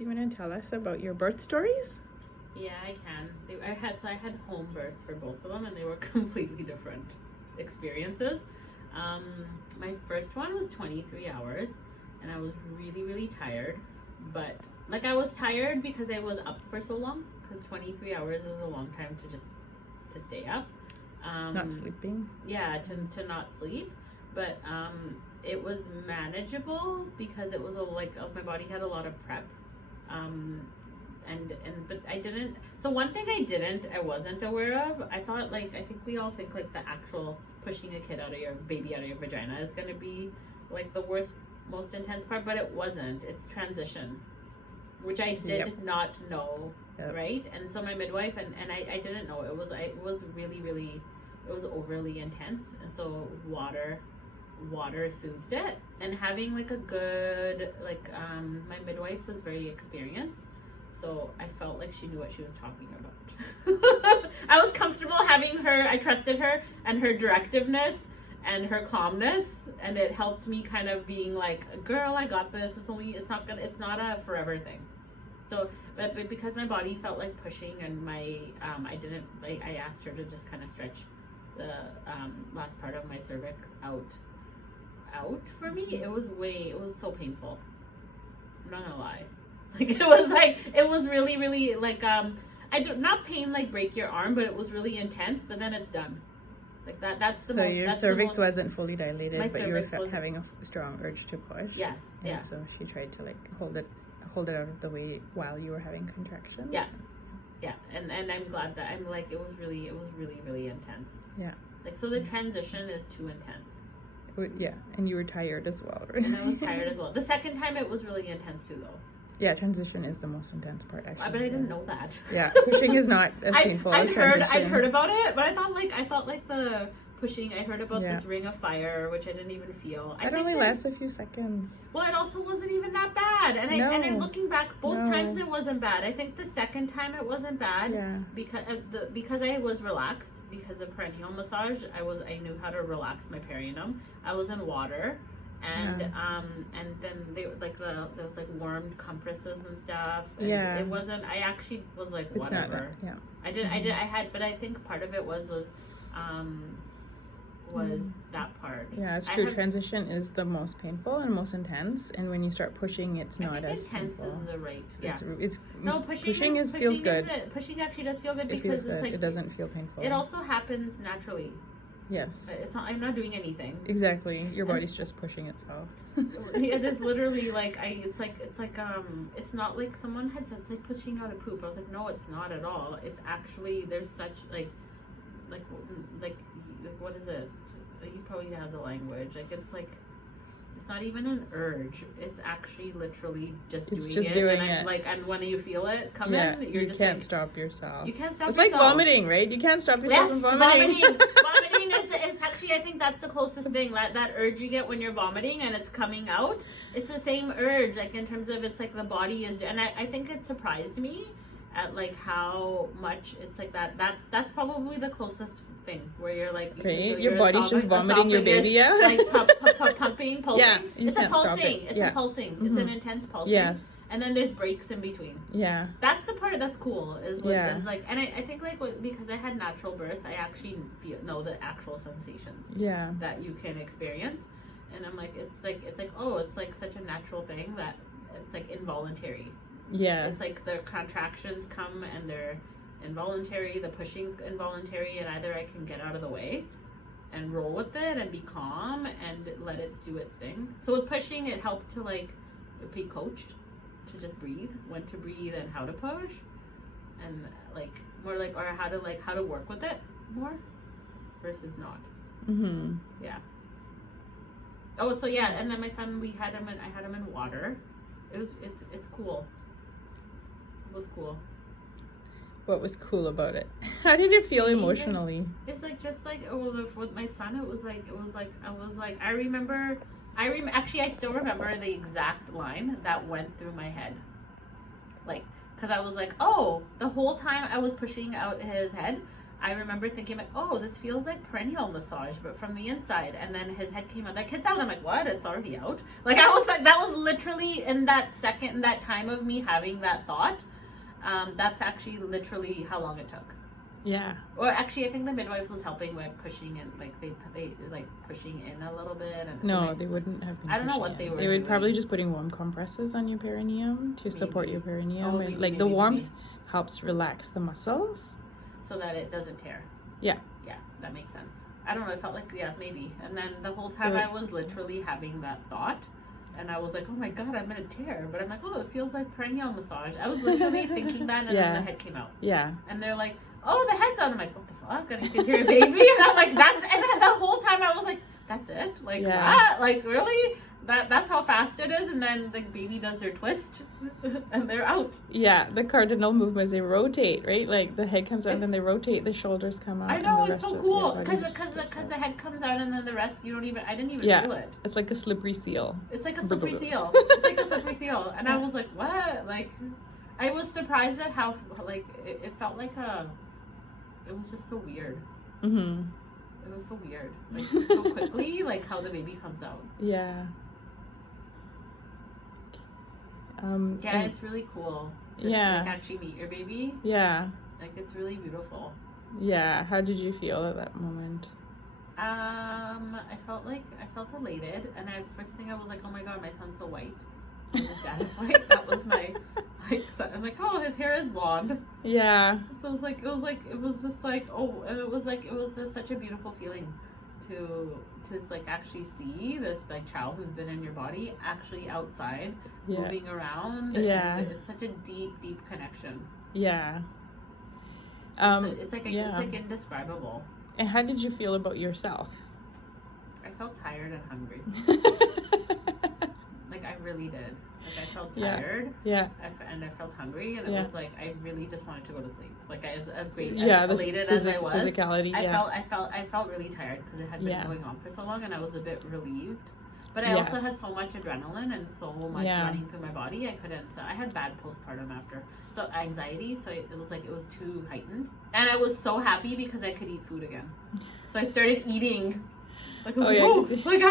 Do you want to tell us about your birth stories? Yeah, I can. I had home births for both of them, and they were completely different experiences. My first one was 23 hours, and I was really, really tired. But like I was tired because I was up for so long. Because 23 hours is a long time to stay up. Not sleeping. Yeah, to not sleep. But it was manageable because it was my body had a lot of prep. But I didn't. So one thing I wasn't aware of. I thought I think we all think the actual pushing a baby out of your vagina is going to be the worst, most intense part, but it wasn't. It's transition, which I did not know. Yep. Right. And so my midwife and I didn't know it was really, really, it was overly intense. And so water soothed it, and having a good my midwife was very experienced. So I felt like she knew what she was talking about. I was comfortable having her. I trusted her and her directiveness and her calmness, and it helped me kind of being girl, I got this. It's not a forever thing. So, but because my body felt like pushing, and I asked her to just kind of stretch the last part of my cervix out for me. It was so painful. I'm not gonna lie. It was really, really not pain break your arm, but it was really intense, but then it's done. That's the most. So your cervix wasn't fully dilated, but you were having a strong urge to push. Yeah. And yeah. So she tried to hold it out of the way while you were having contractions. Yeah. Yeah. And I'm glad that it was really, really intense. Yeah. So the transition is too intense. Yeah. And you were tired as well, right? And I was tired as well. The second time it was really intense too, though. Yeah, transition is the most intense part, actually. But I didn't know that. Yeah, pushing is not as painful as transition. I'd heard about it, but I thought the pushing. I heard about this ring of fire, which I didn't even feel. It only lasts a few seconds. Well, it also wasn't even that bad. And I'm looking back, both times it wasn't bad. I think the second time it wasn't bad. Yeah. Because I was relaxed because of perineal massage. I knew how to relax my perineum. I was in water. And then they there was warm compresses and stuff. And it wasn't. I actually was whatever. But I think part of it was that part. Yeah, it's true. Transition is the most painful and most intense, and when you start pushing, it's not as intense painful. Is the right. Yeah. Pushing feels good. Pushing actually does feel good because it doesn't feel painful. It also happens naturally. Yes. It's not. I'm not doing anything. Exactly. Your body's just pushing itself. It is literally it's not like someone had said it's like pushing out a poop. I was like, no, it's not at all. It's actually there's such what is it? You probably have the language. It's not even an urge. It's actually literally just doing it. And when you feel it come in, you can't stop yourself. You can't stop yourself. It's like vomiting, right? You can't stop yourself from vomiting. Vomiting is actually, I think that's the closest thing. That urge you get when you're vomiting and it's coming out. It's the same urge, in terms of it's the body is, and I think it surprised me at how much it's that. That's probably the closest thing where you're your body's just vomiting your baby, pumping, pulsing. Yeah, it's a pulsing. It's a pulsing. Mm-hmm. It's an intense pulsing. Yes. And then there's breaks in between. Yeah. That's the part that's cool. Is what is and I think because I had natural births, I actually know the actual sensations. Yeah. That you can experience, and I'm it's such a natural thing that it's involuntary. Yeah. It's the contractions come and they're involuntary, the pushing's involuntary, and either I can get out of the way and roll with it and be calm and let it do its thing. So with pushing, it helped to be coached to just breathe, when to breathe and how to push, and more or how to work with it more versus not. Mm-hmm. Yeah. Oh, so yeah, and then my son, I had him in water. It's cool. It was cool. What was cool about it? How did it feel emotionally? It's with my son, I remember actually I still remember the exact line that went through my head. Because I was the whole time I was pushing out his head, I remember thinking like, oh, this feels like perineal massage, but from the inside. And then his head came out. That kid's out. I'm like, what? It's already out? Like, I was like, that was literally in that second, in that time of me having that thought. That's actually literally how long it took. Yeah. Or actually, I think the midwife was helping with pushing in, like they like pushing in a little bit. And No, they wouldn't have been. I don't know pushing what it. they were They would doing. probably just putting warm compresses on your perineum to support your perineum. Oh, And, maybe, like the maybe, warmth helps relax the muscles. so that it doesn't tear. Yeah. Yeah, that makes sense. I don't know. It felt like, yeah, maybe. And then the whole time I was literally having that thought. And I was like, oh my God, I'm going to tear. But I'm like, oh, it feels like perineal massage. I was literally thinking that, and then the head came out. Yeah. And they're like, oh, the head's out. I'm like, what the fuck? And I can hear a baby. And I'm like, that's, and then the whole time I was like, that's it? Like, what? Like, really? That's how fast it is. And then the baby does their twist and they're out. Yeah, the cardinal movements, they rotate, right? Like the head comes out and then they rotate, the shoulders come out. I know, and the it's rest so of cool. your body Because just slips the out. head comes out and then the rest, you don't even, I didn't even feel it. It's like a slippery seal. It's like a slippery seal. It's like a slippery seal. And I was like, what? Like, I was surprised at how, like, it felt like it was just so weird. Mm-hmm. It was so weird. Like, so quickly, like, how the baby comes out. Yeah. Yeah, it's really cool to like actually meet your baby. Yeah. Like, it's really beautiful. Yeah. How did you feel at that moment? I felt elated, and first thing I was like, oh my God, my son's so white. And his dad is white. That was my son. I'm like, oh, his hair is blonde. Yeah. So it was just such a beautiful feeling to like actually see this like child who's been in your body actually outside moving around. Yeah. And it's such a deep connection. Yeah. It's like indescribable. And how did you feel about yourself? I felt tired and hungry. Like, I really did. Like, I felt tired. Yeah. And I felt hungry, and it was like I really just wanted to go to sleep. Like, as great, as elated as I was, physicality. I felt really tired because it had been going on for so long, and I was a bit relieved. But I also had so much adrenaline and so much running through my body. I couldn't. So I had bad postpartum after. So anxiety. So it was too heightened, and I was so happy because I could eat food again. So I started eating. Like, I was like,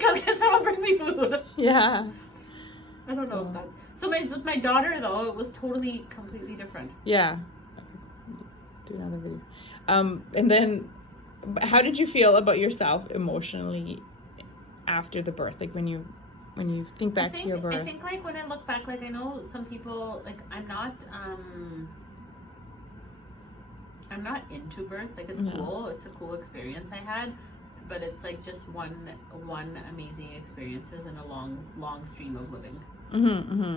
can someone bring me food? Yeah. I don't know if that's... So with my daughter, though, it was completely different. Yeah. Do another video. And then, how did you feel about yourself emotionally after the birth? Like, when you think back to your birth? I think, like, when I look back, like, I know some people, like, I'm not into birth. Like, it's cool. It's a cool experience I had. But it's like just one amazing experiences in a long stream of living.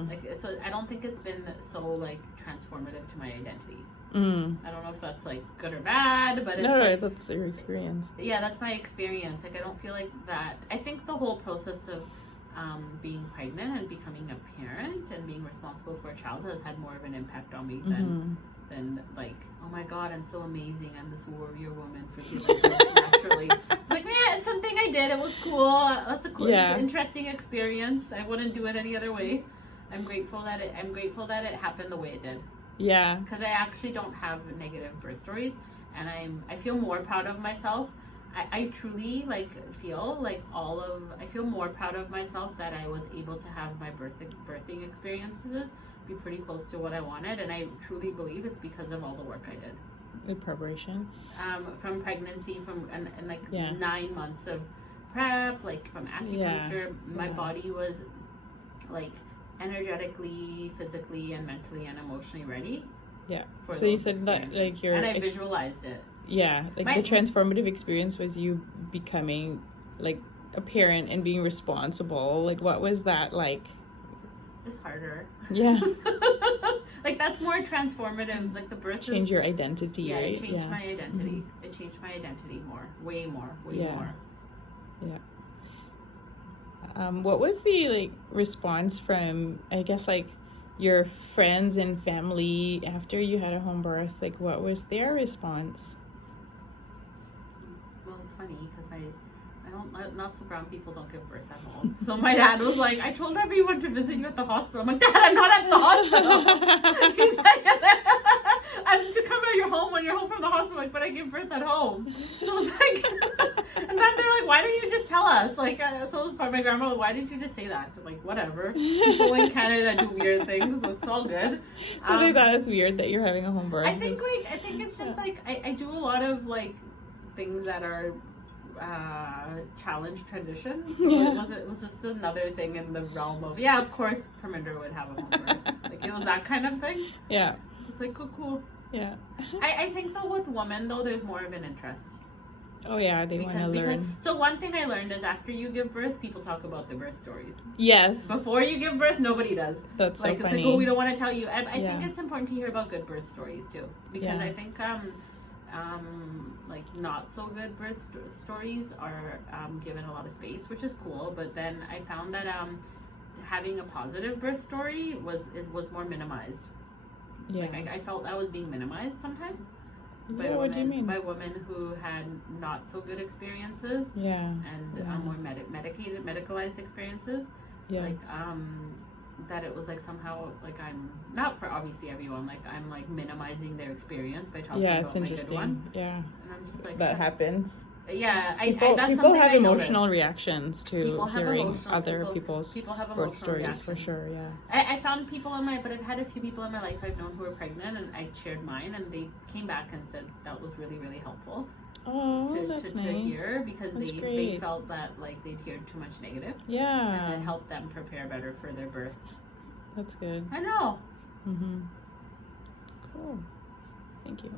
Like, so I don't think it's been so like transformative to my identity. I don't know if that's like good or bad, but it's that's your experience. Yeah, that's my experience. Like, I don't feel like that. I think the whole process of being pregnant and becoming a parent and being responsible for a child has had more of an impact on me than like, oh my God, I'm so amazing, I'm this warrior woman for giving birth naturally. It's like, man, it's something I did. It was cool. That's a cool, interesting experience. I wouldn't do it any other way. I'm grateful that it happened the way it did. Yeah. Because I actually don't have negative birth stories, and I feel more proud of myself. I truly like feel like I feel more proud of myself that I was able to have my birthing experiences be pretty close to what I wanted, and I truly believe it's because of all the work I did. The preparation. From pregnancy, and 9 months of prep, like from acupuncture, my body was like energetically, physically, and mentally and emotionally ready. Yeah. So you said that like and I visualized it. Yeah, like the transformative experience was you becoming like a parent and being responsible. Like, what was that like? It's harder. Yeah. Like, that's more transformative. Like, the birth change your identity, right? It changed my identity. It changed my identity way more. Yeah. What was the like response from, I guess, like your friends and family after you had a home birth? Like, what was their response? Well, it's funny because not so brown people don't give birth at home. So my dad was like, I told everyone to visit you at the hospital. I'm like, Dad, I'm not at the hospital. He's like, and to come out your home when you're home from the hospital, like, but I give birth at home. So it's like, and then they're like, why don't you just tell us? Like, so for my grandma, why didn't you just say that? Like, whatever. People in Canada do weird things. So it's all good. So they thought it's weird that you're having a home birth. I think it's just like I do a lot of like things that are challenge traditions. So it was just another thing in the realm of of course Parminder would have a home birth. Like it was that kind of thing. Yeah. It's like cool. Yeah. I think though with women though there's more of an interest. Oh yeah, they want to learn. So one thing I learned is after you give birth, people talk about their birth stories. Yes. Before you give birth, nobody does. That's like, so it's funny. like, oh, we don't want to tell you. I think it's important to hear about good birth stories too, because I think like not so good birth stories are given a lot of space, which is cool. But then I found that having a positive birth story was more minimized. Yeah. Like I felt that was being minimized sometimes. What do you mean? By women who had not so good experiences. Yeah. And more medicalized experiences. Yeah. Like that it was like somehow like I'm not for obviously everyone, like I'm like minimizing their experience by talking about it's interesting. my good one. Yeah. And I'm just like that happens. Yeah, people that's people have I emotional noticed. reactions to hearing other people's people have birth stories reactions. for sure. Yeah. I found people but I've had a few people in my life I've known who were pregnant, and I shared mine, and they came back and said that was really, really helpful. Oh, that's nice. To hear, because that's they felt that like they'd heard too much negative. Yeah. And it helped them prepare better for their birth. That's good. I know. Cool. Thank you.